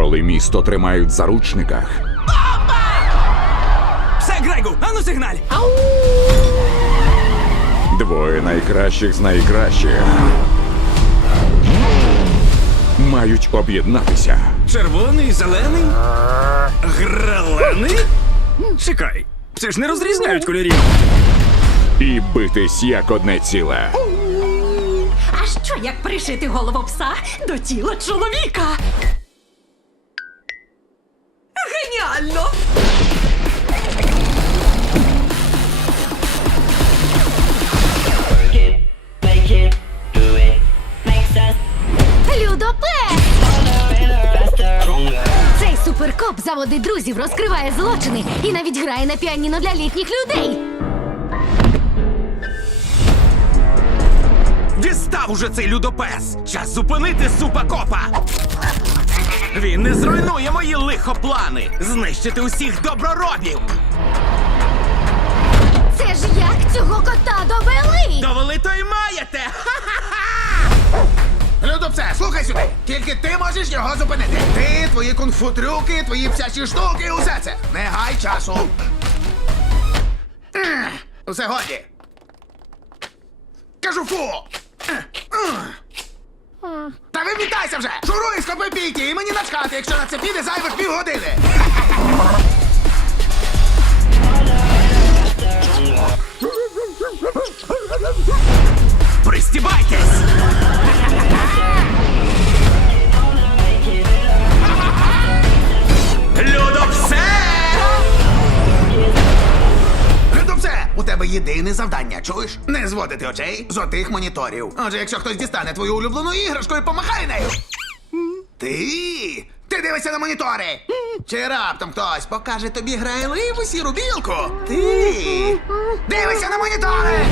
Коли місто тримають в заручниках, Все, Грегу, ану сигналь! двоє найкращих з найкращих мають об'єднатися. Червоний, зелений, гралений? Чекай, це ж не розрізняють кольорів. І битись як одне ціле. А що як пришити голову пса до тіла чоловіка? Заводить друзів, розкриває злочини і навіть грає на піаніно для літніх людей. Дістав уже цей людопес! Час зупинити супакопа! Він не зруйнує мої лихоплани! Знищити усіх доброробів! Слухай. Тільки ти можеш його зупинити. Ти, твої кунг-фу трюки, твої псячі штуки, усе це. Не гай часу. Усе годі. Кажу фу. Та вимітайся вже! Шуруй, схопи пійки, і мені начхати, якщо на це піде зайвих півгодини. Єдине завдання, чуєш? Не зводити очей з отих моніторів. Отже, якщо хтось дістане твою улюблену іграшку і помахає нею. Ти! Ти дивишся на монітори! Чи раптом хтось покаже тобі грайливу сіру білку? Ти! Дивишся на монітори!